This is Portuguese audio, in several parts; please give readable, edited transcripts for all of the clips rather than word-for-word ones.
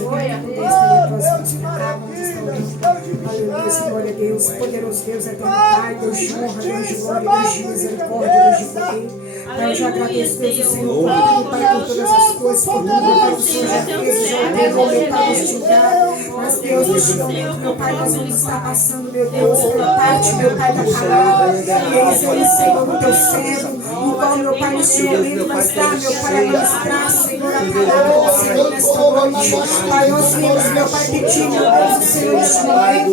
glória a Deus, poderoso Deus, eterno Pai, Deus de honra, Deus de glória, Deus de misericórdia, Deus de poder. Pai, eu já agradeço, Deus do Senhor, por tudo, Pai, por todas as coisas, por tudo, Pai, que o Senhor já fez, já entregou, meu Pai, neste lugar. Mas, Deus, neste momento, meu Pai, nós vamos estar passando, meu Deus, pela parte, meu Pai, da palavra. E eis ele, Senhor, no teu servo, o qual, meu Pai, neste momento vai estar, meu Pai, a ministrar, Senhor, a palavra do Senhor nesta noite. Pai, nós vimos, meu Pai, pedir, meu Deus, do Senhor, neste momento.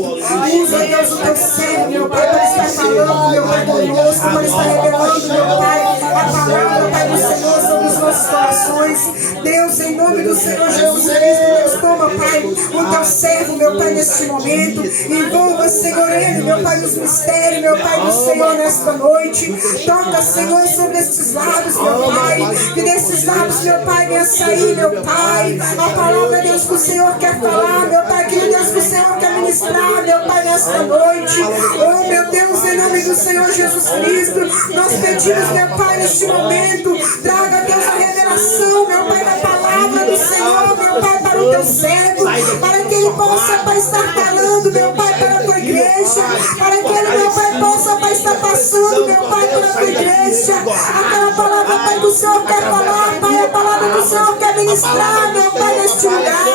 Usa, Deus, o teu servo, meu Pai, para estar falando, meu Pai, conosco, para estar revelando, meu Pai, a palavra, Pai do Senhor, sobre os nossos corações. Deus, em nome do Senhor Jesus Cristo, Deus, toma, Pai, o teu servo, meu Pai, neste momento. Envolva, Senhor, ele, meu Pai, nos mistérios, meu Pai do Senhor, nesta noite. Toca, Senhor, sobre estes lábios, meu Pai. Que desses lábios, meu Pai, venha sair, meu Pai, a palavra, Deus, que o Senhor quer falar, meu Pai, que Deus, que o Senhor quer ministrar, meu Pai, nesta noite. Oh, meu Deus, em nome do Senhor Jesus Cristo, nós pedimos, meu Pai, neste momento, traga, Deus, a revelação, meu Pai, da palavra do Senhor, meu Pai, para o teu servo, para que ele possa, Pai, estar falando, meu Pai, para a tua igreja, para que ele, meu Pai, possa, Pai, estar passando, meu Pai, para a tua igreja, aquela palavra, Pai, que o Senhor quer falar, Pai, a palavra que o Senhor quer ministrar, meu Pai, neste lugar,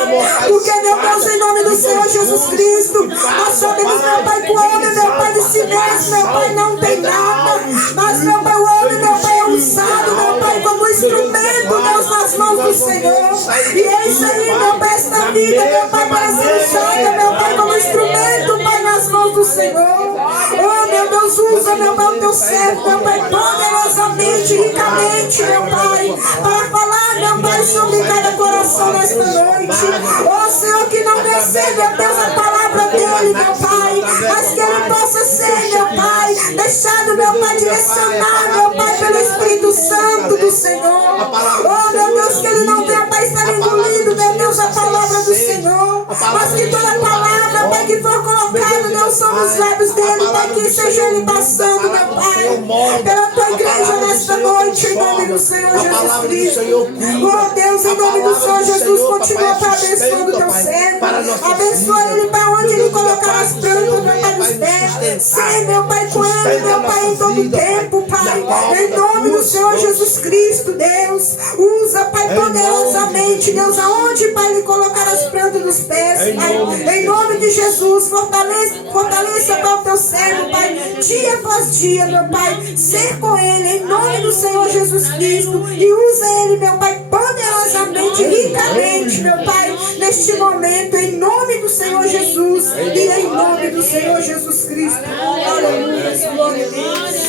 porque, meu Deus, em nome do Senhor Jesus Cristo, nós sabemos, meu Pai, que o homem, meu Pai, de si mesmo, meu Pai, não tem nada, mas, meu Pai, o homem, meu Pai, é usado, meu Pai, como instrumento, Deus, nas mãos do Senhor. E é isso aí, meu Pai, esta vida, meu Pai, para ser usada, meu Pai, como instrumento, Pai, nas mãos do Senhor. Oh, meu Deus, usa, meu Pai, o teu servo, meu Pai, poderosamente, ricamente, meu Pai, para falar, meu Pai, sobre cada coração nesta noite. Oh, Senhor, que não recebe, meu Deus, a palavra dele, meu Pai, mas que ele possa ser, meu Pai, deixado, meu Pai, direcionar, meu Pai, pelo Espírito Santo do Senhor. Oh, meu Deus, que ele não venha, Pai, estar engolindo, meu Deus, a palavra do Senhor, mas que toda palavra, Pai, que for colocada, Deus, sobre os lábios dele, Pai, que seja ele passando, meu Pai, pela tua igreja nesta noite, em nome do Senhor Jesus Cristo. Oh, Deus, em nome do Senhor Jesus, continua, Pai, abençoando o teu servo, abençoa ele, Pai, onde ele colocar as plantas, meu Pai, dos pés, sei, meu Pai, com ele, meu Pai, em todo tempo, Pai, em nome do Senhor Jesus Cristo, Deus, usa, Pai, poderosamente, Deus, aonde, Pai, ele colocar as plantas dos pés, Pai, em nome de Jesus, fortaleça, Pai, o teu servo, Pai, dia após dia, meu Pai, ser com ele, em nome do Senhor Jesus Cristo, e usa ele, meu Pai, poderosamente, ricamente, meu Pai, neste momento, em nome do Senhor Jesus, e em nome do Senhor Jesus Cristo. Aleluia, glória a Deus.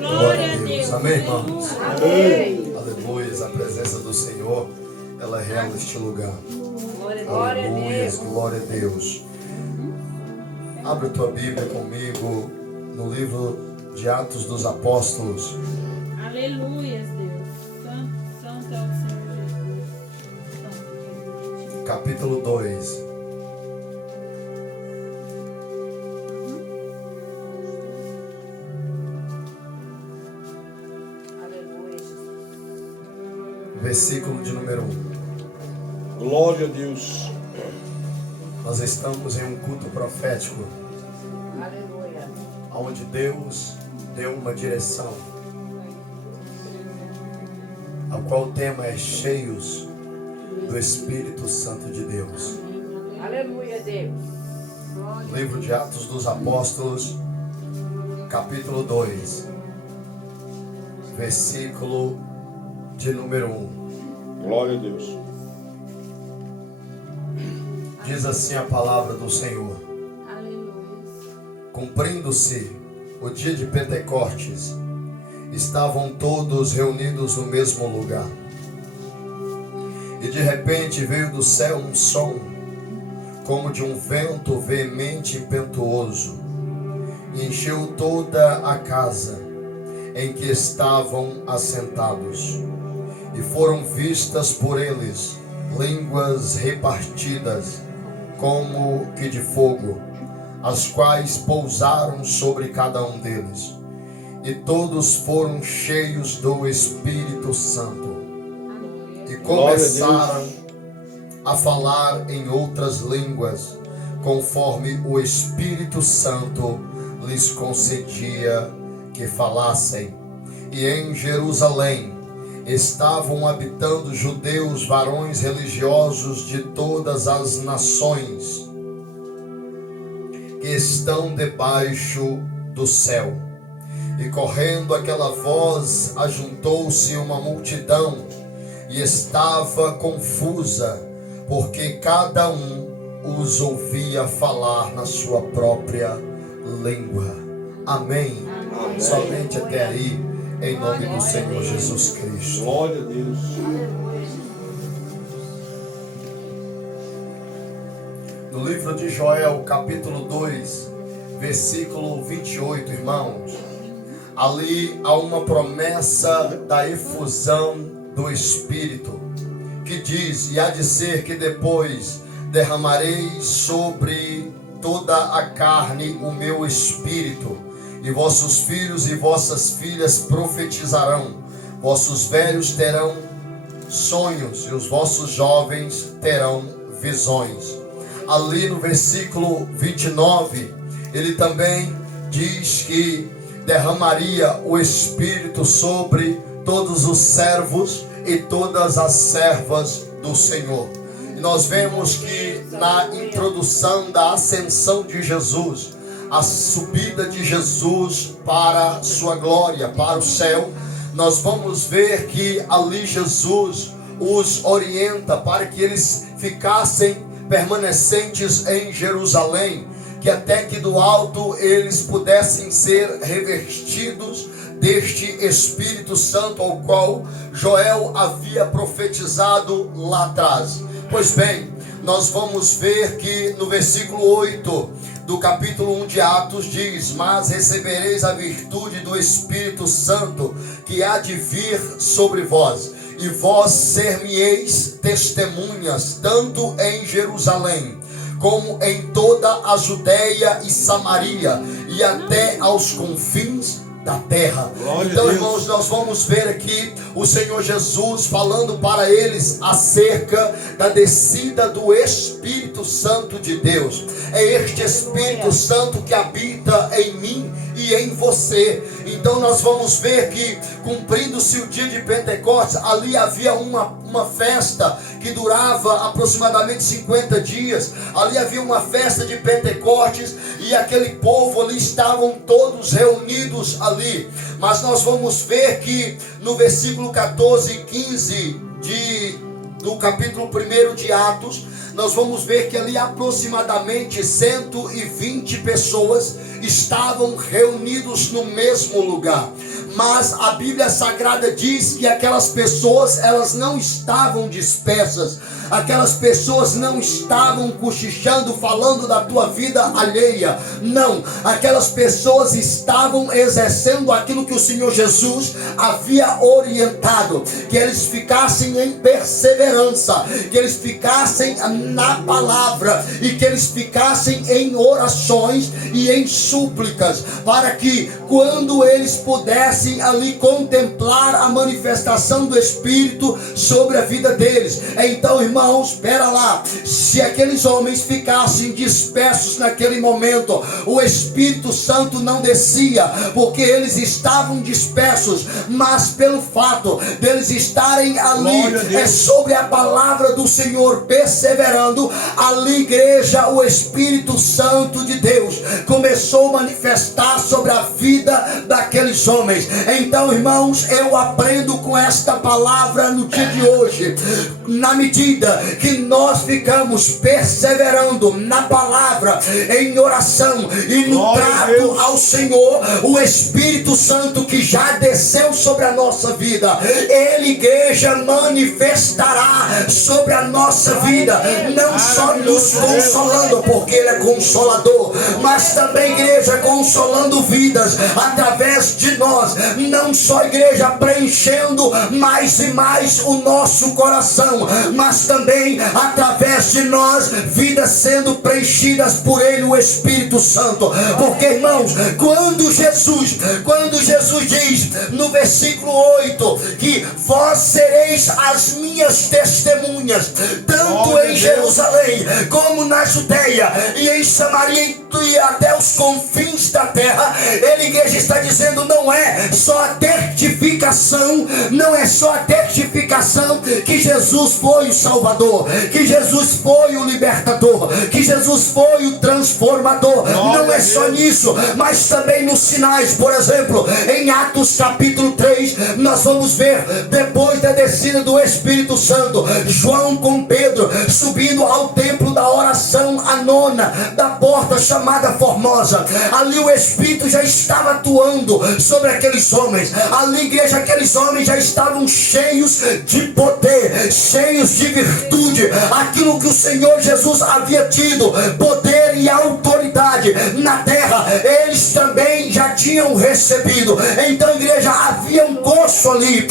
Glória a Deus. Amém, irmãos? Amém. Aleluia. A presença do Senhor, ela é real neste lugar. Aleluia. Glória a Deus. Abre tua Bíblia comigo no livro de Atos dos Apóstolos. Aleluia, Deus. Santo é o Senhor Jesus. Capítulo 2. Versículo de número 1. Glória a Deus. Nós estamos em um culto profético. Aleluia. Onde Deus deu uma direção, ao qual o tema é cheios do Espírito Santo de Deus. Aleluia, Deus. Livro de Atos dos Apóstolos, capítulo 2, versículo de número 1. Glória a Deus. Diz assim a palavra do Senhor. Cumprindo-se o dia de Pentecostes, estavam todos reunidos no mesmo lugar. E de repente veio do céu um som, como de um vento veemente e impetuoso, e encheu toda a casa em que estavam assentados. E foram vistas por eles línguas repartidas, como que de fogo, as quais pousaram sobre cada um deles. e todos foram cheios do Espírito Santo e começaram a falar em outras línguas, conforme o Espírito Santo lhes concedia que falassem. E em Jerusalém estavam habitando judeus, varões religiosos de todas as nações que estão debaixo do céu. E correndo aquela voz, ajuntou-se uma multidão e estava confusa, porque cada um os ouvia falar na sua própria língua. Amém. Amém. Somente até aí, em nome do Senhor Jesus Cristo. Glória a Deus. No livro de Joel, capítulo 2, versículo 28, irmãos, ali há uma promessa da efusão do Espírito, que diz: e há de ser que depois derramarei sobre toda a carne o meu Espírito, e vossos filhos e vossas filhas profetizarão, vossos velhos terão sonhos, e os vossos jovens terão visões. Ali no versículo 29, ele também diz que derramaria o Espírito sobre todos os servos e todas as servas do Senhor. E nós vemos que na introdução da ascensão de Jesus, a subida de Jesus para sua glória, para o céu, nós vamos ver que ali Jesus os orienta para que eles ficassem permanecentes em Jerusalém, que até que do alto eles pudessem ser revestidos deste Espírito Santo ao qual Joel havia profetizado lá atrás. Pois bem, nós vamos ver que no versículo 8 do capítulo 1 de Atos diz: mas recebereis a virtude do Espírito Santo que há de vir sobre vós, e vós ser-me-eis testemunhas, tanto em Jerusalém, como em toda a Judéia e Samaria, e até aos confins da terra. Então, irmãos, nós vamos ver aqui o Senhor Jesus falando para eles acerca da descida do Espírito Santo de Deus. É este Espírito Santo que habita em mim e em você. Então nós vamos ver que, cumprindo-se o dia de Pentecostes, ali havia uma festa que durava aproximadamente 50 dias. Ali havia uma festa de Pentecostes e aquele povo ali estavam todos reunidos ali. Mas nós vamos ver que no versículo 14 e 15 do capítulo 1 de Atos, nós vamos ver que ali aproximadamente 120 pessoas estavam reunidos no mesmo lugar. Mas a Bíblia Sagrada diz que aquelas pessoas, elas não estavam dispersas. Aquelas pessoas não estavam cochichando, falando da tua vida alheia. Não, aquelas pessoas estavam exercendo aquilo que o Senhor Jesus havia orientado, que eles ficassem em perseverança, que eles ficassem na palavra e que eles ficassem em orações e em súplicas, para que quando eles pudessem ali contemplar a manifestação do Espírito sobre a vida deles. Então, irmãos, espera lá, se aqueles homens ficassem dispersos naquele momento, o Espírito Santo não descia, porque eles estavam dispersos, mas pelo fato deles estarem ali, sobre a palavra do Senhor, perseverando, ali, igreja, o Espírito Santo de Deus começou a manifestar sobre a vida daqueles homens. Então, irmãos, eu aprendo com esta palavra no dia de hoje, na medida que nós ficamos perseverando na palavra, em oração e no trato ao Senhor, o Espírito Santo que já desceu sobre a nossa vida, ele, igreja, manifestará sobre a nossa vida, não só nos consolando, porque ele é consolador, mas também, igreja, consolando vidas através de nós, não só igreja preenchendo mais e mais o nosso coração, mas também através de nós, vidas sendo preenchidas por Ele, o Espírito Santo. Porque, irmãos, quando Jesus diz no versículo 8 que vós sereis as minhas testemunhas, tanto em Jerusalém como na Judeia e em Samaria e até os confins da terra, Ele, igreja, está dizendo, não é só a testificação, não é só a testificação que Jesus foi o Salvador, que Jesus foi o libertador, que Jesus foi o transformador, não é só nisso, mas também nos sinais. Por exemplo, em Atos capítulo 3, nós vamos ver, depois da descida do Espírito Santo, João com Pedro subindo ao templo da oração, a nona, da porta chamada Formosa. Ali o Espírito já estava atuando sobre aqueles homens. Ali, igreja, aqueles homens já estavam cheios de poder, cheios de virtude, aquilo que o Senhor Jesus havia tido, poder e autoridade na terra, eles também já tinham recebido. Então, igreja, havia um coxo ali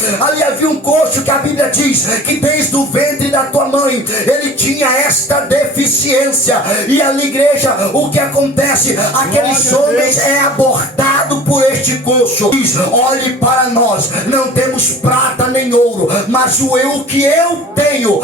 havia um coxo que a Bíblia diz que desde o ventre da tua mãe ele tinha esta deficiência, e ali, igreja, o que acontece? Aqueles homens é abordado por este coxo. Diz: olhe para nós, não temos prata nem ouro, mas o que eu tenho,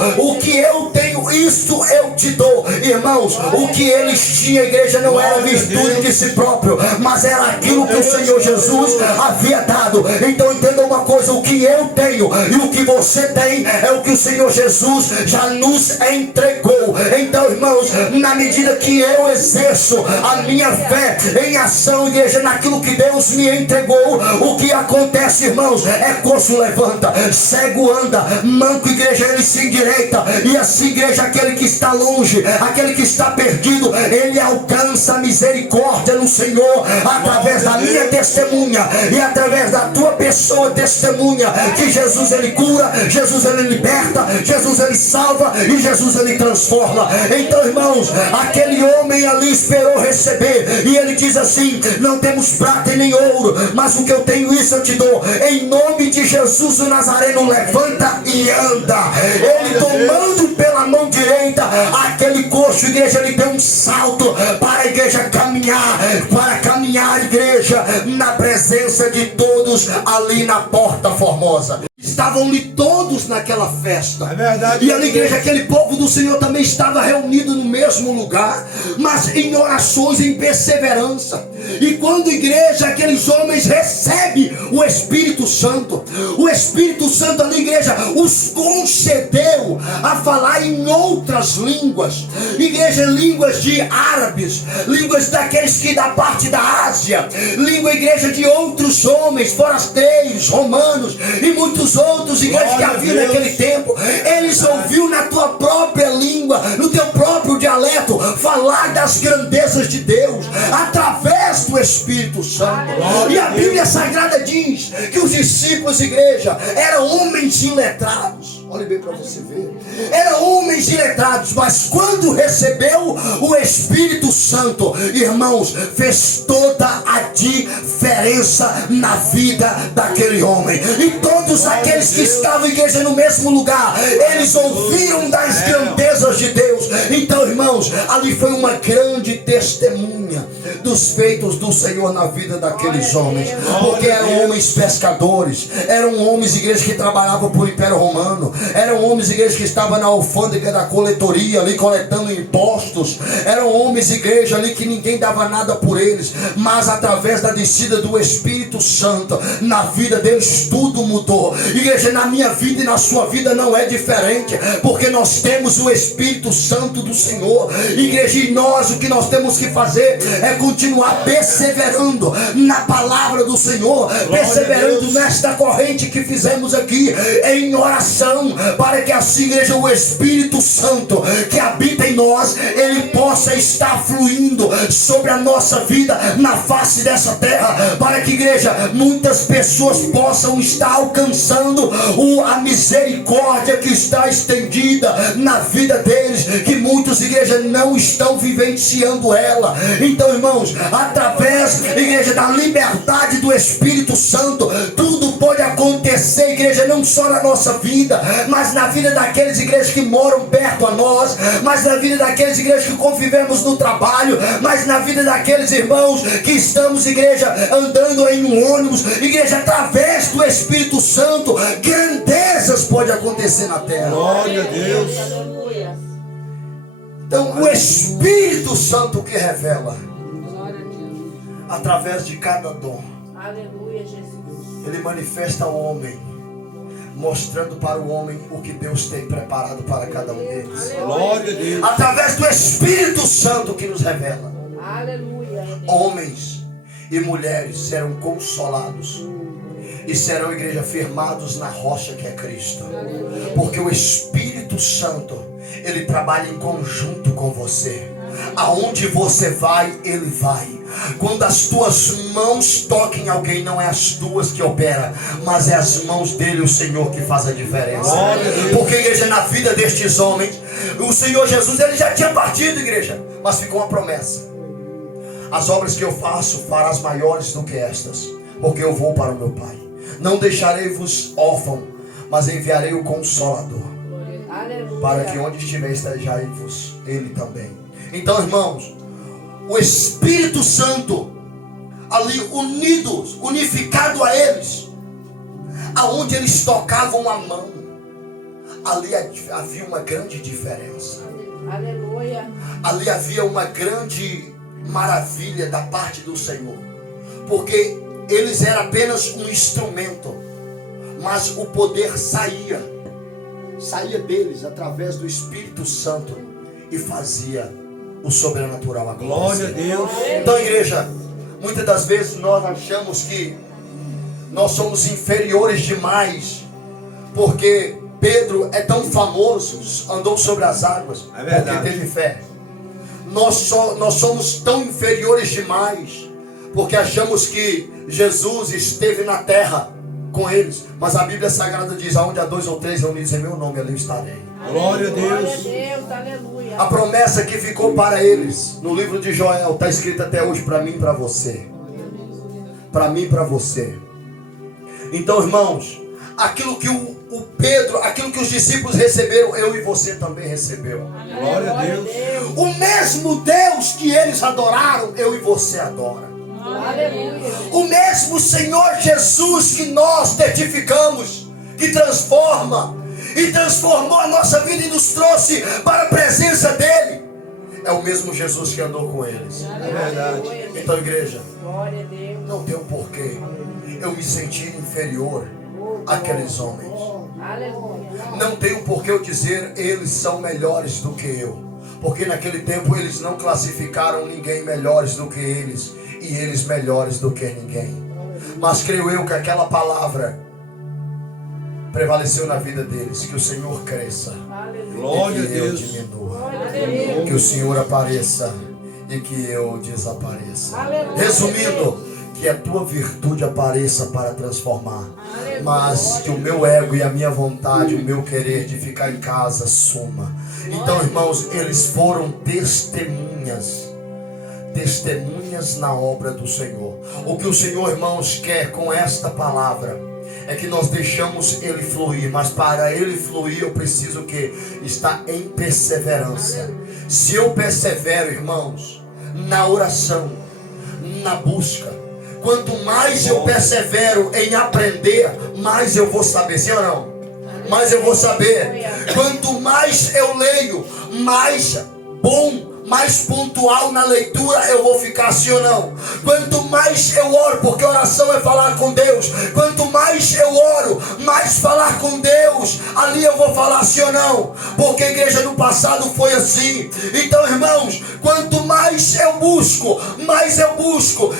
isto eu te dou. Irmãos, o que eles tinham, igreja, não era virtude de si próprio, mas era aquilo que o Senhor Jesus havia dado. Então entenda uma coisa: o que eu tenho e o que você tem é o que o Senhor Jesus já nos entregou. Então, irmãos, na medida que eu exerço a minha fé em ação, igreja, naquilo que Deus me entregou, o que acontece, irmãos, é coxo levanta, cego anda, manco, igreja, ele se endireita, e assim, igreja, aquele que está longe, aquele que está perdido, ele alcança a misericórdia no Senhor, através da minha testemunha e através da tua pessoa testemunha, que Jesus ele cura, Jesus ele liberta, Jesus ele salva e Jesus ele transforma. Então, irmãos, aquele homem ali esperou receber, e ele diz assim: não temos prata e nem ouro, mas o que eu tenho, isso eu te dou. Em nome de Jesus o Nazareno, levanta e anda. Ele, tomando pela mão direita aquele coxo, igreja, ele deu um salto para a igreja caminhar, igreja, na presença de todos ali na porta Formosa. Estavam ali todos naquela festa. É verdade. E ali, igreja, aquele povo do Senhor também estava reunido no mesmo lugar, mas em orações, em perseverança. E quando, igreja, aqueles homens recebem o Espírito Santo, o Espírito Santo ali, igreja, os concedeu a falar em outras línguas. Igreja, línguas de árabes, línguas daqueles que da parte da Ásia, língua, igreja, de outros homens, forasteiros, romanos e muitos outros, igreja, que havia naquele tempo. Eles ouviram na tua própria língua, no teu próprio dialeto, falar das grandezas de Deus, através do Espírito Santo. E a Bíblia Sagrada diz que os discípulos, igreja, eram homens iletrados. Olha bem para você ver. Eram homens iletrados, mas quando recebeu o Espírito Santo, irmãos, fez toda a diferença na vida daquele homem. E todos aqueles que estavam, igreja, no mesmo lugar, eles ouviram das grandezas de Deus. Então, irmãos, ali foi uma grande testemunha dos feitos do Senhor na vida daqueles homens, porque eram homens pescadores, eram homens, igreja, que trabalhavam para o Império Romano, eram homens, igreja, que estavam na alfândega da coletoria ali coletando impostos, eram homens, igreja, ali que ninguém dava nada por eles, mas através da descida do Espírito Santo na vida deles tudo mudou. Igreja, na minha vida e na sua vida não é diferente, porque nós temos o Espírito Santo do Senhor. Igreja, e nós, o que nós temos que fazer é continuar perseverando na palavra do Senhor, perseverando nesta corrente que fizemos aqui, em oração, coração, para que assim, igreja, o Espírito Santo que habita em nós, ele possa estar fluindo sobre a nossa vida na face dessa terra, para que, igreja, muitas pessoas possam estar alcançando a misericórdia que está estendida na vida deles, que muitos, igreja, não estão vivenciando ela. Então, irmãos, através, igreja, da liberdade do Espírito Santo, tudo pode acontecer, igreja, não só na nossa vida, mas na vida daqueles, igrejas, que moram perto a nós, mas na vida daqueles, igrejas, que convivemos no trabalho, mas na vida daqueles irmãos que estamos, igreja, andando em um ônibus. Igreja, através do Espírito Santo, grandezas podem acontecer na terra. Glória a Deus. Aleluia. Então, o Espírito Santo que revela, Glória a Deus. através de cada dom, Aleluia, Jesus. ele manifesta ao homem, mostrando para o homem o que Deus tem preparado para cada um deles. Glória a Deus. Através do Espírito Santo que nos revela, Aleluia. homens e mulheres serão consolados e serão, igreja, firmados na rocha que é Cristo, porque o Espírito Santo, ele trabalha em conjunto com você. Aonde você vai, ele vai. Quando as tuas mãos toquem alguém, não é as tuas que opera, mas é as mãos dele, o Senhor, que faz a diferença. Porque, igreja, na vida destes homens, o Senhor Jesus, ele já tinha partido, igreja, mas ficou uma promessa: as obras que eu faço, farás maiores do que estas, porque eu vou para o meu Pai. Não deixarei-vos órfão, mas enviarei o Consolador, Aleluia. para que onde estiver estejai-vos ele também. Então, irmãos, o Espírito Santo ali unificado a eles, aonde eles tocavam a mão, ali havia uma grande diferença. Aleluia. Ali havia uma grande maravilha da parte do Senhor, porque eles eram apenas um instrumento, mas o poder saía deles através do Espírito Santo e fazia o sobrenatural acontecer. Glória a Deus. Então, igreja, muitas das vezes nós achamos que nós somos inferiores demais, porque Pedro é tão famoso, andou sobre as águas, É verdade. porque teve fé. Nós somos tão inferiores demais, porque achamos que Jesus esteve na terra com eles, mas a Bíblia Sagrada diz: aonde há 2 ou 3 reunidos em meu nome, ali eu estarei. Glória a Glória a Deus. Deus. Aleluia. A promessa que ficou para eles no livro de Joel está escrita até hoje para mim e para você. Para mim e para você. Então, irmãos, aquilo que o Pedro, aquilo que os discípulos receberam, eu e você também recebeu. Glória a Deus. O mesmo Deus que eles adoraram, eu e você adora. Aleluia. O mesmo Senhor Jesus que nós testificamos, que transforma e transformou a nossa vida e nos trouxe para a presença dele, é o mesmo Jesus que andou com eles. É verdade. Então, igreja, Glória a Deus. não tem um porquê eu me sentir inferior àqueles homens. Aleluia. Não tem um porquê eu dizer eles são melhores do que eu, porque naquele tempo eles não classificaram ninguém melhores do que eles, e eles melhores do que ninguém. Mas creio eu que aquela palavra prevaleceu na vida deles, que o Senhor cresça Glória e a que eu Deus. diminua, Aleluia. que o Senhor apareça e que eu desapareça. Aleluia. Resumindo, que a tua virtude apareça para transformar, mas que o meu ego e a minha vontade, o meu querer de ficar em casa suma. Então, irmãos, eles foram testemunhas na obra do Senhor. O que o Senhor, irmãos, quer com esta palavra é que nós deixamos ele fluir, mas para ele fluir eu preciso que estar em perseverança. Se eu persevero, irmãos, na oração, na busca, quanto mais eu persevero em aprender, mais eu vou saber, sim ou não? Mais eu vou saber. Quanto mais eu leio, mais bom, mais pontual na leitura eu vou ficar, sim ou não? Quanto mais eu oro, porque oração é falar com Deus, quanto mais eu oro, mais falar com Deus, ali eu vou falar, sim ou não? Porque a igreja no passado foi assim. Então, irmãos, quanto mais eu busco,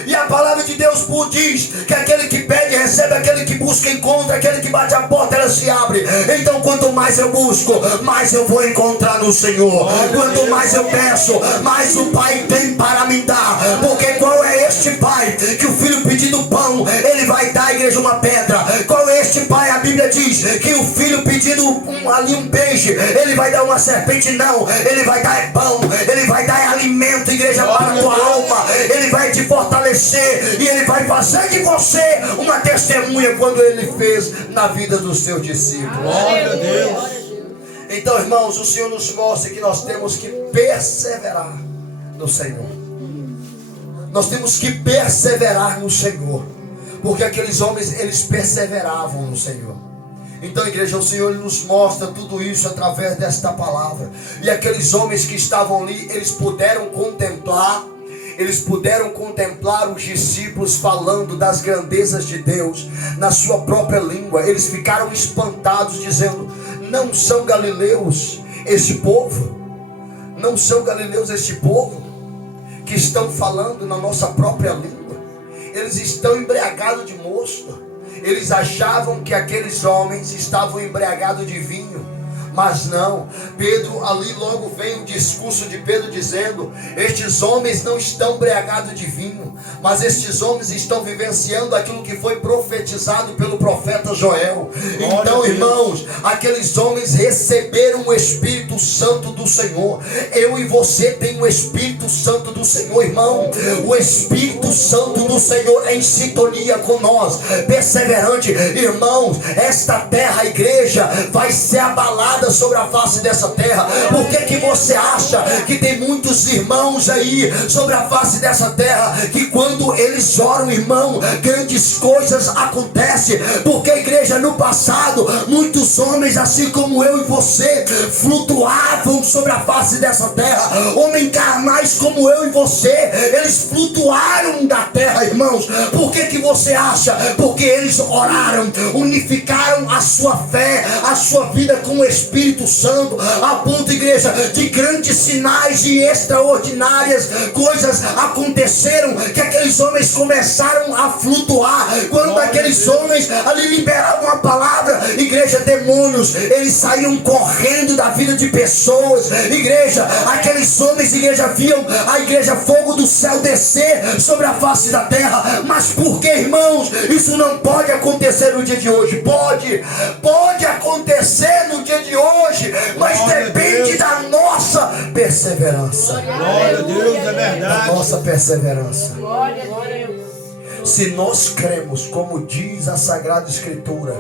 e a palavra de Deus diz que aquele que pede percebe? Aquele que busca encontra, aquele que bate a porta ela se abre. Então quanto mais eu busco, mais eu vou encontrar no Senhor. Quanto mais eu peço, mais o Pai tem para me dar. Porque qual é este Pai que o filho pedindo pão, ele vai dar à igreja uma pedra? Qual é este Pai? A Bíblia diz que o filho pedindo um peixe, ele vai dar uma serpente? Não, ele vai dar pão, ele vai dar alimento, igreja, para a tua alma. Ele vai te fortalecer e ele vai fazer de você uma testemunha, quando ele fez na vida dos seus discípulos. Glória a Deus. Então, irmãos, o Senhor nos mostra que nós temos que perseverar no Senhor. Nós temos que perseverar no Senhor, porque aqueles homens, eles perseveravam no Senhor. Então, igreja, o Senhor nos mostra tudo isso através desta palavra. E aqueles homens que estavam ali, eles puderam contemplar os discípulos falando das grandezas de Deus na sua própria língua. Eles ficaram espantados, dizendo: não são galileus este povo? Não são galileus este povo que estão falando na nossa própria língua? Eles estão embriagados de mosto. Eles achavam que aqueles homens estavam embriagados de vinho, mas não. Pedro, ali logo vem o discurso de Pedro dizendo: estes homens não estão embriagados de vinho, mas estes homens estão vivenciando aquilo que foi profetizado pelo profeta Joel. Então, irmãos, aqueles homens receberam o Espírito Santo do Senhor. Eu e você tem o Espírito Santo do Senhor, irmão. O Espírito Santo do Senhor é em sintonia com nós, perseverante. Irmãos, esta terra, a igreja, vai ser abalada sobre a face dessa terra. Por que você acha que tem muitos irmãos aí sobre a face dessa terra que quando eles oram, irmão, grandes coisas acontecem? Porque a igreja, no passado, muitos homens assim como eu e você flutuavam sobre a face dessa terra. Homens carnais como eu e você, eles flutuaram da terra, irmãos. Por que você acha? Porque eles oraram, unificaram a sua fé, a sua vida com o Espírito Santo, a ponto, igreja, de grandes sinais e extraordinárias coisas aconteceram, que aqueles homens começaram a flutuar. Quando aqueles homens ali liberavam a palavra, igreja, demônios, eles saíam correndo da vida de pessoas. Igreja, aqueles homens, igreja, viam a igreja, fogo do céu descer sobre a face da terra. Mas por que, irmãos, isso não pode acontecer no dia de hoje? Pode acontecer no dia de hoje, mas depende da nossa perseverança. Glória a Deus, é Da verdade. nossa perseverança. Glória a Deus. Se nós cremos, como diz a Sagrada Escritura,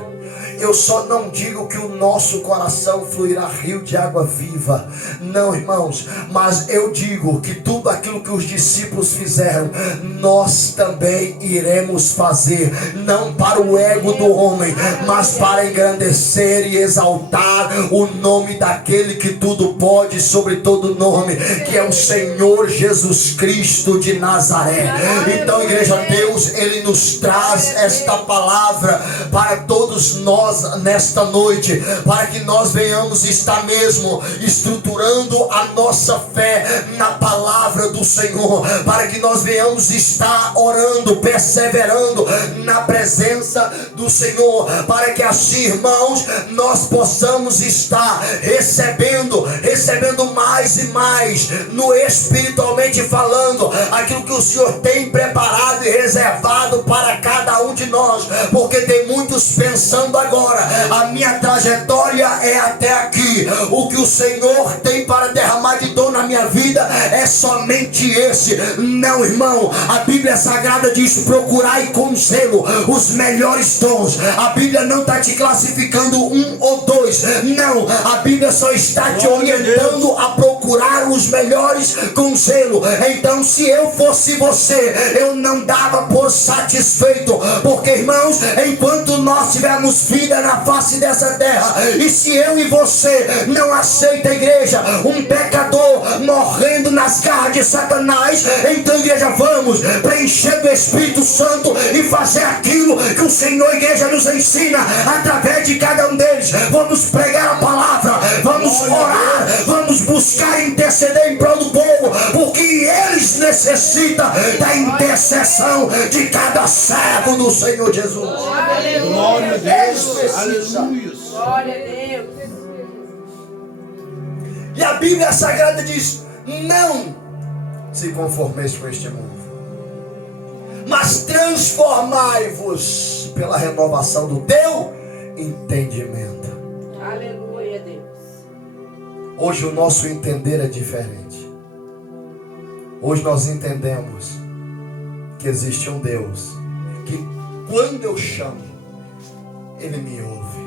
eu só não digo que o nosso coração fluirá rio de água viva, não, irmãos, mas eu digo que tudo aquilo que os discípulos fizeram, nós também iremos fazer, não para o ego do homem, mas para engrandecer e exaltar o nome daquele que tudo pode, sobre todo nome, que é o Senhor Jesus Cristo de Nazaré. Então, igreja, Deus, Ele nos traz esta palavra para todos nós nesta noite, para que nós venhamos estar mesmo estruturando a nossa fé na palavra do Senhor, para que nós venhamos estar orando, perseverando na presença do Senhor, para que assim, irmãos, nós possamos estar recebendo mais e mais, no espiritualmente falando, aquilo que o Senhor tem preparado e reservado para cada um de nós. Porque tem muitos pensando agora: a minha trajetória é até aqui, o que o Senhor tem para derramar de dom na minha vida é somente esse. Não, irmão, a Bíblia Sagrada diz: procurai com zelo os melhores dons. A Bíblia não está te classificando um ou dois, não, a Bíblia só está te orientando a procurar os melhores com zelo. Então, se eu fosse você, eu não dava por satisfeito, porque, irmãos, enquanto nós tivermos vida na face dessa terra, e se eu e você não aceita, a igreja, um pecador morrendo nas garras de Satanás, então, igreja, vamos preencher do Espírito Santo e fazer aquilo que o Senhor, igreja, nos ensina através de cada um deles. Vamos pregar a palavra, vamos orar, vamos buscar interceder em prol do povo, porque eles necessitam da intercessão de de cada servo do Senhor Jesus. Glória a Deus. Aleluia. Glória a Deus. E a Bíblia Sagrada diz: não se conformeis com este mundo, mas transformai-vos pela renovação do teu entendimento. Aleluia, Deus. Hoje o nosso entender é diferente. Hoje nós entendemos que existe um Deus que, quando eu chamo, Ele me ouve.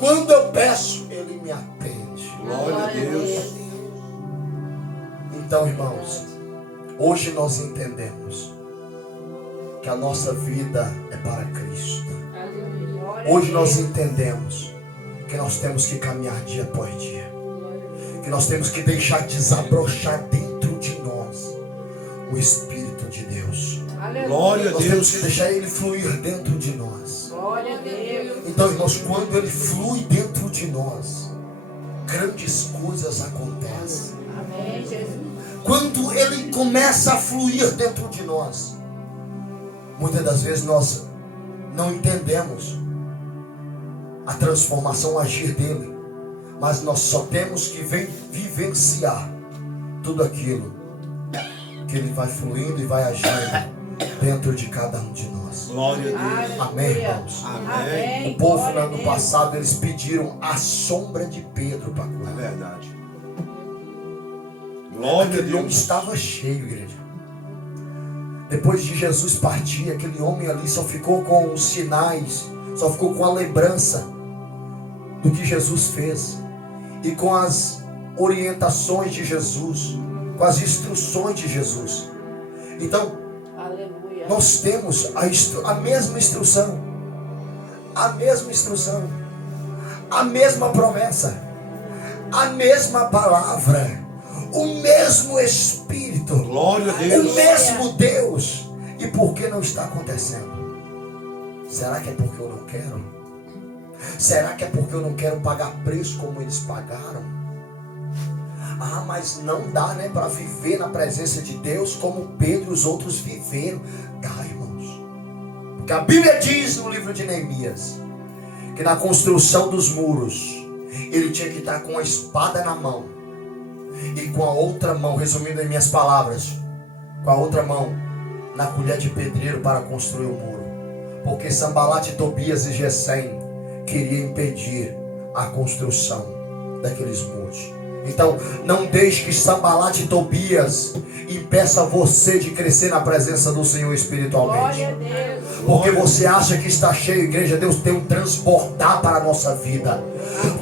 Quando eu peço, Ele me atende. Glória a Deus. Então, irmãos, hoje nós entendemos que a nossa vida é para Cristo. Hoje nós entendemos que nós temos que caminhar dia após dia, que nós temos que deixar desabrochar dentro de nós o Espírito de Deus. Glória a Nós temos que Deus. deixar Ele fluir dentro de nós. Glória a Deus. Então, irmãos, quando Ele flui dentro de nós, grandes coisas acontecem. Amém, Jesus. Quando Ele começa a fluir dentro de nós, muitas das vezes nós não entendemos a transformação, o agir dele, mas nós só temos que vivenciar tudo aquilo que Ele vai fluindo e vai agindo dentro de cada um de nós. Glória a Deus. Amém, irmãos? Amém. O povo Glória no a ano Deus. passado, eles pediram a sombra de Pedro para É curar. verdade. Glória a Aquele homem Deus. estava cheio, igreja. Depois de Jesus partir, aquele homem ali só ficou com os sinais, só ficou com a lembrança do que Jesus fez e com as orientações de Jesus, com as instruções de Jesus. Então, Aleluia. nós temos a mesma instrução, a mesma promessa, a mesma palavra, o mesmo Espírito, Glória a o Deus. mesmo Deus. E por que não está acontecendo? Será que é porque eu não quero? Será que é porque eu não quero pagar preço como eles pagaram? Ah, mas não dá, né, para viver na presença de Deus como Pedro e os outros viveram. Dá, irmãos. Porque a Bíblia diz no livro de Neemias que na construção dos muros ele tinha que estar com a espada na mão e com a outra mão, resumindo em minhas palavras, com a outra mão na colher de pedreiro para construir o muro. Porque Sambalate, Tobias e Gesem queriam impedir a construção daqueles muros. Então, não deixe que Sambalate e Tobias impeça você de crescer na presença do Senhor espiritualmente. Glória a Deus. Porque você acha que está cheio, igreja. Deus tem um transportar para a nossa vida.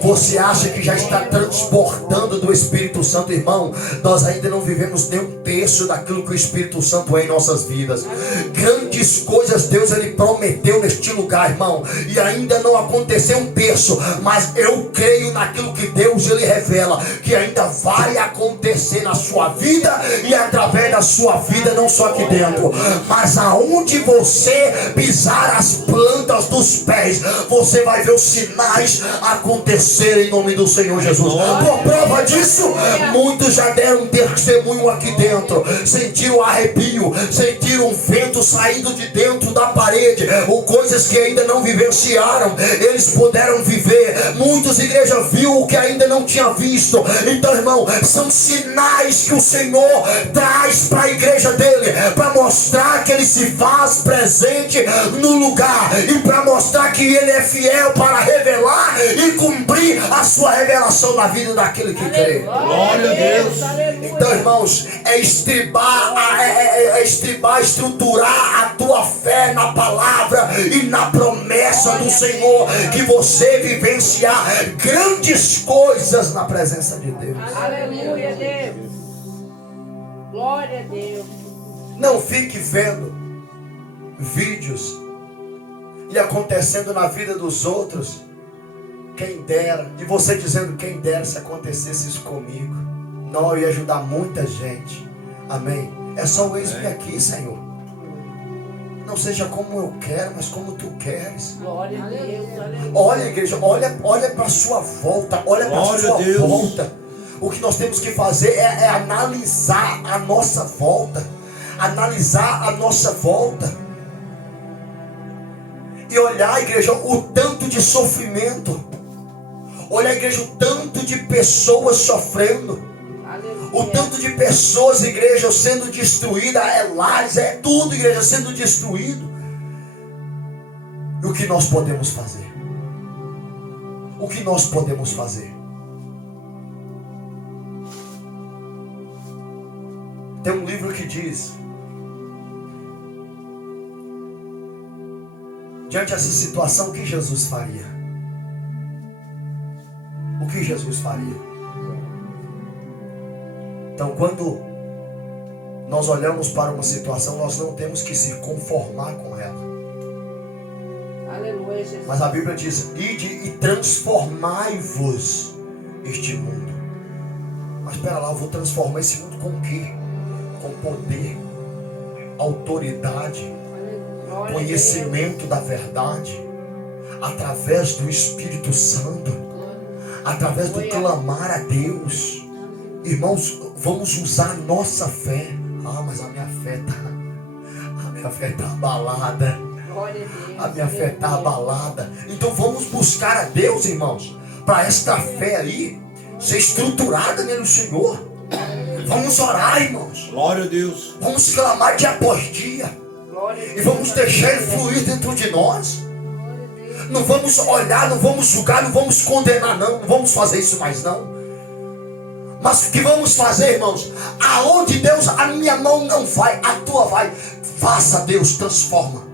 Você acha que já está transportando do Espírito Santo, irmão? Nós ainda não vivemos nem um terço daquilo que o Espírito Santo é em nossas vidas. Grandes coisas Deus ele prometeu neste lugar, irmão, e ainda não aconteceu um terço. Mas eu creio naquilo que Deus ele revela, que ainda vai acontecer na sua vida e através da sua vida, não só aqui dentro, mas aonde você pisar as plantas dos pés, você vai ver os sinais acontecer em nome do Senhor Jesus. Por prova disso, muitos já deram um testemunho aqui dentro, sentiram arrepio, sentiram um vento saindo de dentro da parede, ou coisas que ainda não vivenciaram, eles puderam viver. Muitos, igreja, viu o que ainda não tinha visto. Então, irmão, são sinais que o Senhor traz para a igreja dele, para mostrar que ele se faz presente no lugar e para mostrar que ele é fiel para revelar e cumprir a sua revelação na vida daquele que crê. Glória a Deus. Então, irmãos, é estruturar a tua fé na palavra e na promessa do Senhor, que você vivenciar grandes coisas na presença de Deus. Aleluia, Deus. Glória a Deus. Não fique vendo vídeos e acontecendo na vida dos outros. Quem dera, e você dizendo: quem dera se acontecesse isso comigo. Não, eu ia ajudar muita gente. Amém. É só o eis-me aqui, Senhor. Não seja como eu quero, mas como tu queres. Glória a Deus. Aleluia. Olha, igreja, olha para a sua volta, olha para a Glória sua a Deus. volta. O que nós temos que fazer é analisar a nossa volta, analisar a nossa volta e olhar, igreja, o tanto de sofrimento, olhar, igreja, o tanto de pessoas sofrendo, o tanto de pessoas, igreja, sendo destruídas, lares, tudo, igreja, sendo destruído. E o que nós podemos fazer? O que nós podemos fazer? Tem um livro que diz: diante dessa situação, o que Jesus faria? O que Jesus faria? Então, quando nós olhamos para uma situação, nós não temos que se conformar com ela. Aleluia, Jesus. Mas a Bíblia diz: ide e transformai-vos este mundo. Mas espera lá, eu vou transformar esse mundo com o quê? Com poder, autoridade, conhecimento da verdade, através do Espírito Santo, através do clamar a Deus. Irmãos, vamos usar a nossa fé. Ah, mas a minha fé está abalada. A minha fé está abalada. Então vamos buscar a Deus, irmãos, para esta fé aí ser estruturada no Senhor. Vamos orar, irmãos. Glória a Deus. Vamos clamar dia após dia. E vamos deixar Ele fluir dentro de nós. Não vamos olhar, não vamos julgar, não vamos condenar, não vamos fazer isso mais não. Mas o que vamos fazer, irmãos? Aonde Deus, a minha mão não vai, a tua vai. Faça, Deus, transforma.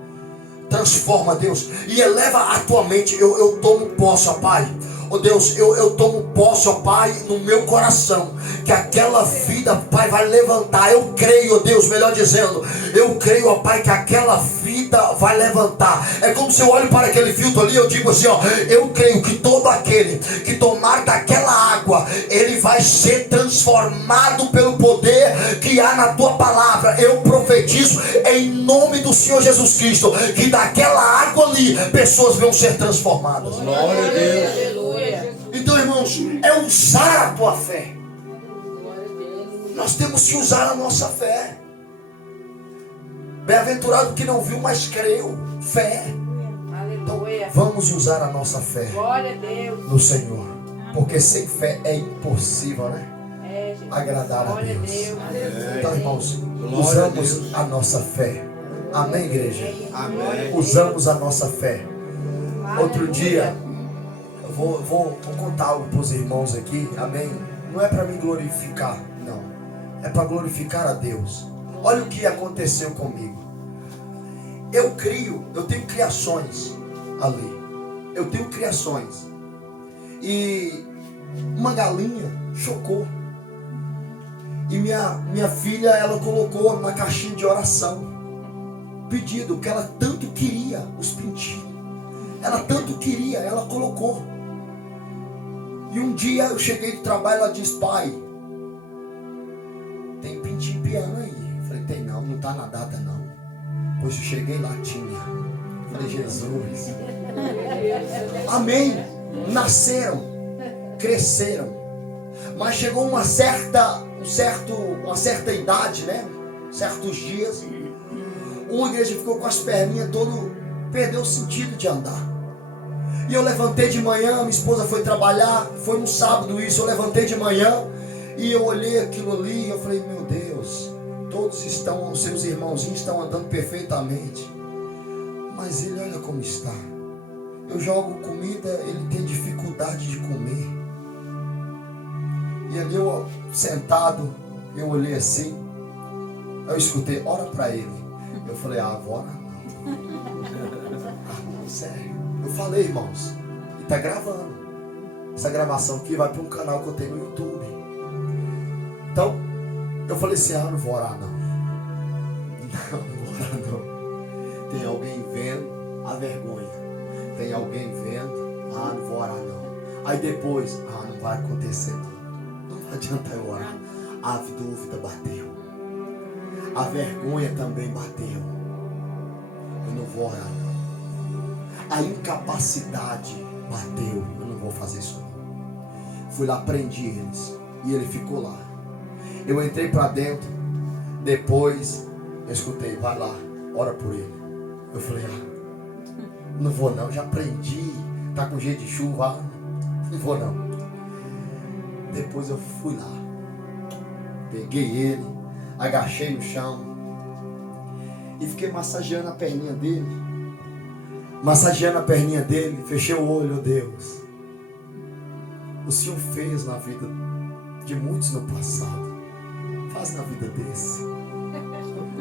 Transforma, Deus, e eleva a tua mente. Eu tomo posse, ó Pai. Oh Deus, eu tomo posse, ó Pai, no meu coração, que aquela vida, Pai, vai levantar. Eu creio, ó Deus, melhor dizendo, eu creio, ó Pai, que aquela vida vai levantar. É como se eu olho para aquele filtro ali, eu digo assim, ó, eu creio que todo aquele que tomar daquela água, ele vai ser transformado pelo poder que há na tua palavra. Eu profetizo em nome do Senhor Jesus Cristo, que daquela água ali, pessoas vão ser transformadas. Glória a Deus. Então, irmãos, é usar a tua fé. Nós temos que usar a nossa fé. Bem-aventurado que não viu, mas creu. Fé. Então, vamos usar a nossa fé no Senhor. Porque sem fé é impossível, né? Agradar a Deus. Então, irmãos, usamos a nossa fé. Amém, igreja? Amém. Usamos a nossa fé. Outro dia, eu vou contar algo para os irmãos aqui. Amém? Não é para me glorificar, não. É para glorificar a Deus. Olha o que aconteceu comigo. Eu tenho criações ali. Eu tenho criações. E uma galinha chocou. E minha filha, ela colocou na caixinha de oração pedido, que ela tanto queria os pintinhos. Ela tanto queria, ela colocou. E um dia eu cheguei do trabalho, ela disse: pai, tem pintinho piano aí? Eu falei: tem não, não tá na data não. Pois eu cheguei lá, tinha. Eu falei: Jesus. Amém. Nasceram, cresceram. Mas chegou uma certa idade, né? Certos dias, uma igreja ficou com as perninhas todo, perdeu o sentido de andar. E eu levantei de manhã, minha esposa foi trabalhar, foi no sábado isso, eu levantei de manhã e eu olhei aquilo ali e eu falei: meu Deus, todos estão, os seus irmãozinhos estão andando perfeitamente, mas ele, olha como está. Eu jogo comida, ele tem dificuldade de comer. E ali eu, sentado, eu olhei assim, eu escutei: ora para ele. Eu falei: ah, vou orar não. Sério. Eu falei, irmãos, e tá gravando. Essa gravação aqui vai para um canal que eu tenho no YouTube. Então, eu falei assim: ah, não vou orar não. Não vou orar não. Tem alguém vendo a vergonha. Tem alguém vendo, ah, não vou orar não. Aí depois, ah, não vai acontecer não. Não adianta eu orar. A dúvida bateu. A vergonha também bateu. Eu não vou orar não. A incapacidade bateu. Eu não vou fazer isso não. Fui lá, prendi eles. E ele ficou lá. Eu entrei para dentro. Depois Eu escutei, vai lá, ora por ele. Eu falei, não vou não, já aprendi, tá com jeito de chuva, não vou não. Depois eu fui lá, peguei ele, agachei no chão e fiquei massageando a perninha dele. Massageando a perninha dele, fechei o olho, Deus. O Senhor fez na vida de muitos no passado, faz na vida desse.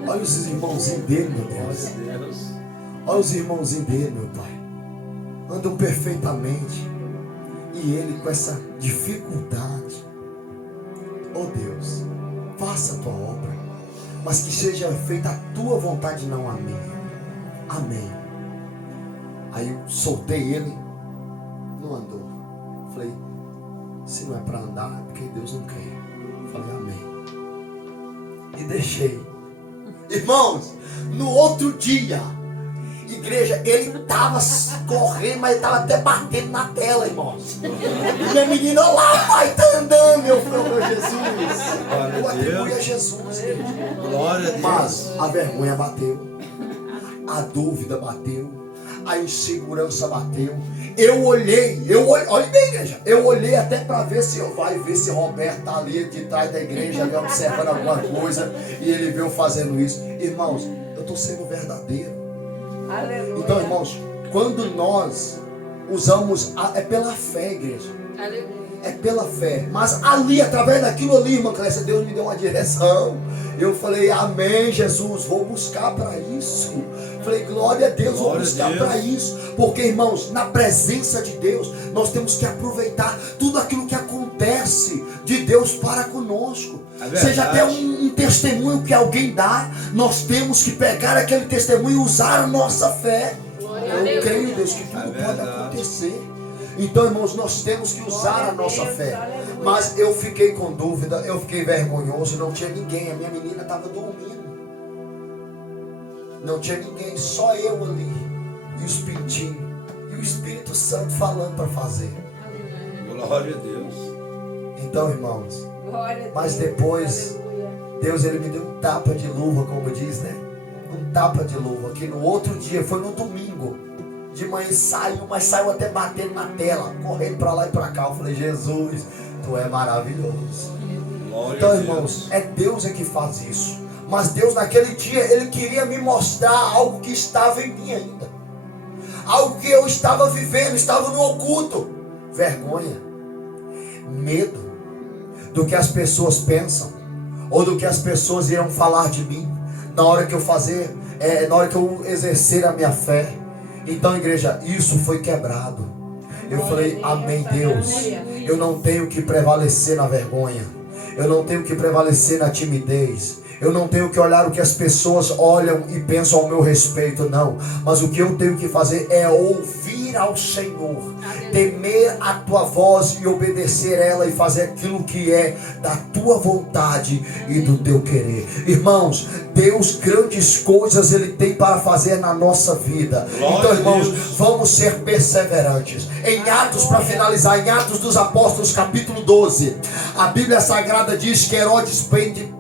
Olha os irmãozinhos dele, meu Deus. Olha os irmãozinhos dele, meu Pai. Andam perfeitamente. E ele com essa dificuldade. Oh Deus, faça a tua obra, mas que seja feita a tua vontade, não a minha. Amém. Aí eu soltei ele, não andou. Falei, se não é para andar, é porque Deus não quer. Falei, amém. E deixei. Irmãos, no outro dia, igreja, ele estava correndo, mas ele estava até batendo na tela, irmãos. E minha menina, olha lá, pai, tá andando, meu filho, meu Jesus. Eu atribuí a Jesus, igreja. Glória a Deus. Mas a vergonha bateu, a dúvida bateu, a insegurança bateu. Eu olhei, olha bem, igreja. Eu olhei até para ver se Roberto está ali de trás da igreja, ali observando alguma coisa, e ele veio fazendo isso. Irmãos, eu estou sendo verdadeiro. Aleluia. Então, irmãos, quando nós usamos, é pela fé, igreja. Aleluia. É pela fé. Mas ali, através daquilo ali, irmã Clécia, Deus me deu uma direção. Eu falei, amém, Jesus, vou buscar para isso. Falei, glória a Deus, vou buscar para isso. Porque, irmãos, na presença de Deus, nós temos que aproveitar tudo aquilo que acontece de Deus para conosco. Seja até um testemunho que alguém dá, nós temos que pegar aquele testemunho e usar a nossa fé. Eu creio, Deus, que tudo pode acontecer. Então, irmãos, nós temos que usar a nossa fé. Mas eu fiquei com dúvida, eu fiquei vergonhoso, não tinha ninguém, a minha menina estava dormindo. Não tinha ninguém, só eu ali, e os pintinhos, e o Espírito Santo falando para fazer. Glória a Deus. Então, irmãos, Glória a Deus. mas depois, Aleluia. Deus, ele me deu um tapa de luva, como diz, né? Um tapa de luva, que no outro dia, foi no domingo, de manhã saiu, mas saiu até batendo na tela, correndo para lá e para cá. Eu falei, Jesus, tu é maravilhoso. Glória Então, a Deus. irmãos, é Deus que faz isso. Mas Deus naquele dia, ele queria me mostrar algo que estava em mim ainda. Algo que eu estava vivendo, estava no oculto. Vergonha, medo do que as pessoas pensam, ou do que as pessoas irão falar de mim na hora que eu na hora que eu exercer a minha fé. Então, igreja, isso foi quebrado. Eu falei, amém, Deus. Eu não tenho que prevalecer na vergonha. Eu não tenho que prevalecer na timidez. Eu não tenho que olhar o que as pessoas olham e pensam ao meu respeito, não. Mas o que eu tenho que fazer é ouvir ao Senhor, temer a tua voz e obedecer ela e fazer aquilo que é da tua vontade e do teu querer. Irmãos, Deus, grandes coisas Ele tem para fazer na nossa vida. Então, irmãos, vamos ser perseverantes. Em Atos, para finalizar, em Atos dos Apóstolos, capítulo 12, a Bíblia Sagrada diz que Herodes prende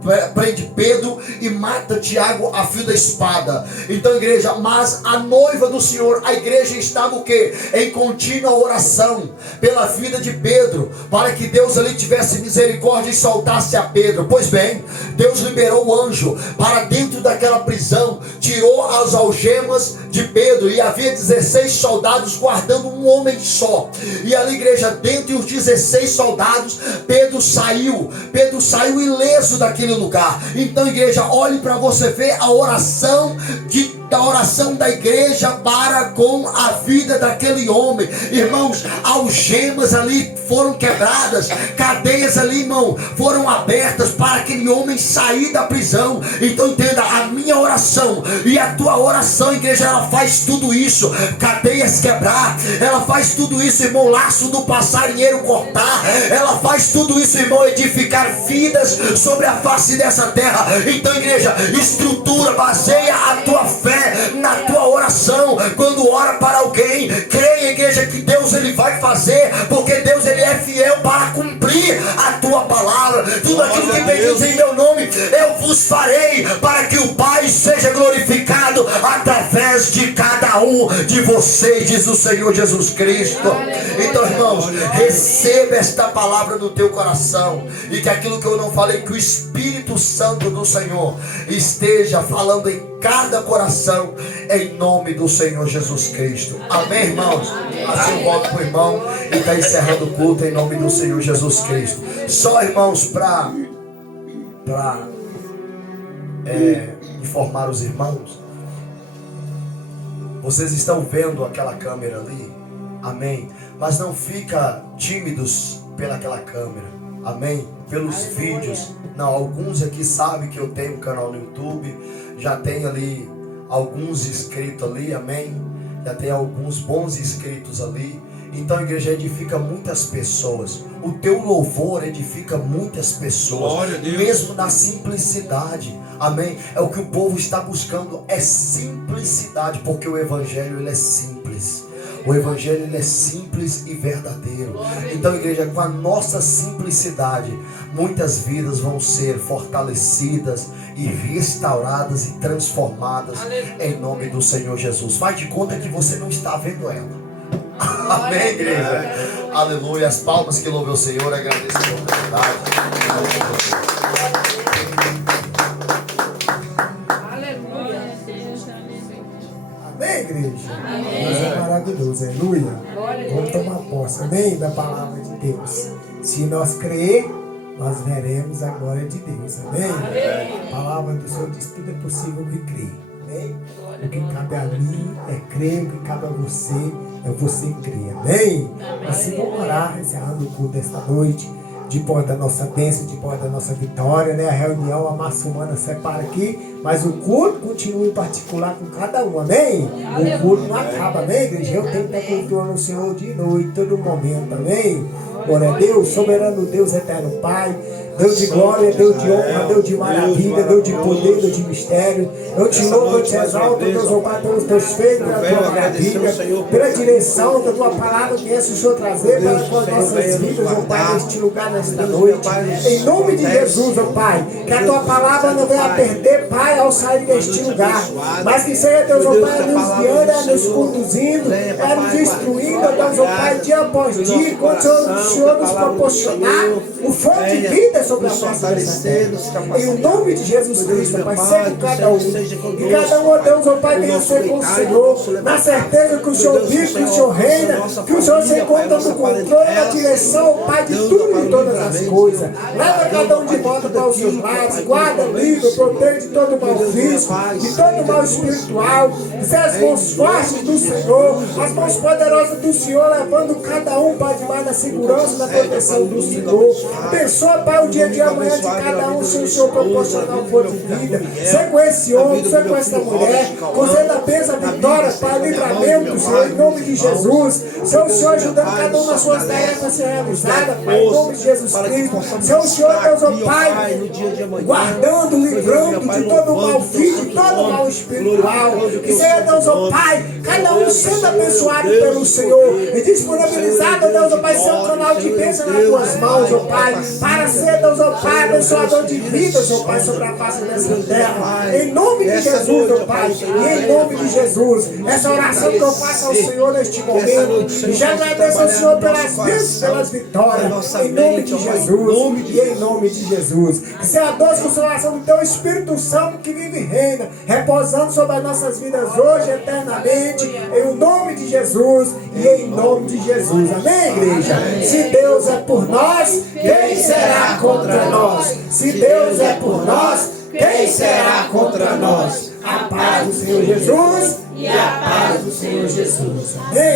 Pedro e mata Tiago a fio da espada. Então, igreja, mas a noiva do Senhor, a igreja estava o quê? Em contínua oração pela vida de Pedro, para que Deus ali tivesse misericórdia e soltasse a Pedro. Pois bem, Deus liberou o anjo para dentro daquela prisão, tirou as algemas de Pedro, e havia 16 soldados guardando um homem só. E ali, igreja, dentre os 16 soldados, Pedro saiu ileso daquele lugar. Então, igreja, olhe para você ver a oração da igreja para com a vida daquele homem. Irmãos, algemas ali foram quebradas, cadeias ali, irmão, foram abertas para aquele homem sair da prisão. Então entenda, a minha oração e a tua oração, igreja, ela faz tudo isso. Cadeias quebrar, ela faz tudo isso, irmão. Laço do passarinheiro cortar, ela faz tudo isso, irmão. Edificar vidas sobre a face dessa terra. Então, igreja, estrutura, baseia a tua fé na tua oração. Quando ora para alguém, creia, igreja, que Deus ele vai fazer, porque Deus ele é fiel Senhor, para cumprir a tua palavra. Tudo aquilo que pedis em meu nome, eu vos farei, para que o Pai seja glorificado através de cada um de vocês, diz o Senhor Jesus Cristo. Então, irmãos, receba esta palavra no teu coração, e que aquilo que eu não falei, que o Espírito Santo do Senhor esteja falando em cada coração, em nome do Senhor Jesus Cristo. Amém, irmãos? Assim eu volto para o irmão e está encerrando o culto em nome do Senhor Jesus Cristo. Só, irmãos, para informar os irmãos, vocês estão vendo aquela câmera ali, amém? Mas não fica tímidos pelaquela câmera, amém? Pelos vídeos. Não, alguns aqui sabem que eu tenho um canal no YouTube, já tem ali alguns inscritos ali, amém? Já tem alguns bons inscritos ali. Então a igreja edifica muitas pessoas. O teu louvor edifica muitas pessoas, mesmo na simplicidade, amém? É o que o povo está buscando, é simplicidade, porque o evangelho ele é simples. O evangelho ele é simples e verdadeiro. Então, igreja, com a nossa simplicidade, muitas vidas vão ser fortalecidas e restauradas e transformadas em nome do Senhor Jesus. Faz de conta que você não está vendo ela. Amém, igreja? Aleluia. As palmas que louvem o Senhor. Agradeço a oportunidade. Amém, igreja? Deus é maravilhoso, aleluia. Vamos tomar posse, amém, da palavra de Deus. Se nós crer, nós veremos a glória de Deus, amém? A palavra do Senhor diz: tudo é possível que crer, amém? O que cabe a mim é crer, o que cabe a você é você crer, amém? Assim vamos orar, encerrando o culto desta noite, depois da nossa bênção, depois da nossa vitória, né? A reunião, a massa humana separa aqui, mas o culto continua em particular com cada um, amém? O culto não acaba, amém, igreja? Eu tenho que cultuar no Senhor de noite, todo momento, amém? Glória a Deus, soberano Deus, eterno Pai, Deus de glória, Deus de honra, Deus de maravilha, Deus de poder, Deus de mistério. Eu te louvo, eu te exalto, Deus, ó Pai, pelos teus feitos, pela tua maravilha, pela direção da tua palavra que esse o Senhor trazer para as nossas vidas, ó Pai, neste lugar, nesta noite. Em nome de Jesus, ó Pai, que a tua palavra não venha a perder, Pai, ao sair deste lugar, mas que seja, Deus, ó Pai, nos guiando, nos conduzindo, nos instruindo, Deus, ó Pai, dia após dia, quando o Senhor nos proporcionar o fonte de vida sobre a face dessa terra. Em nome de Jesus Cristo, Pai, seja com cada um. E cada um, ó Deus, ó Pai, venha ser com o Senhor, na certeza que o Senhor vive, que o Senhor reina, que o Senhor se encontra no controle, na direção, ó Pai, de tudo e todas as coisas. Leva cada um de volta para os seus lares, guarda, livra, protege de todo mal físico, de todo mal espiritual. Que sejam as mãos fortes do Senhor, as mãos poderosas do Senhor, levando cada um para debaixo da segurança, da proteção do Senhor. Abençoa, Pai, o dia de amanhã de cada um, se o Senhor proporcionar um pouco de vida. Seja com esse homem, seja com essa mulher, conceda a bênção, a vitória, Pai, livramento, Senhor, em nome de Jesus. Seja o Senhor ajudando cada um nas suas tarefas a ser realizadas, Pai, em nome de Jesus Cristo. Seja o Senhor, Deus, ó Pai, guardando, livrando de todo mal físico, de todo mal espiritual. Que seja, Deus, ó Pai, cada um sendo abençoado pelo Senhor e disponibilizado, Deus, ó Pai, ser um canal de bênção nas tuas mãos, ó Pai, para ser, Deus, ó Pai, abençoador de vidas, ó Pai, sobre a face dessa terra. Em nome de Jesus, ó Pai, e em nome de Jesus, essa oração que eu faço ao Senhor neste momento, e já agradeço ao Senhor pelas bênçãos, pelas vitórias, em nome de Jesus, e em nome de Jesus. Que seja a doce consolação do Teu Espírito Santo que vive e reina, repousando sobre as nossas vidas hoje, eternamente, em nome de Jesus e em nome de Jesus. Amém, igreja? Se Deus é por nós, quem será contra nós? Se Deus é por nós, quem será contra nós? A paz do Senhor Jesus e a paz do Senhor Jesus. Amém.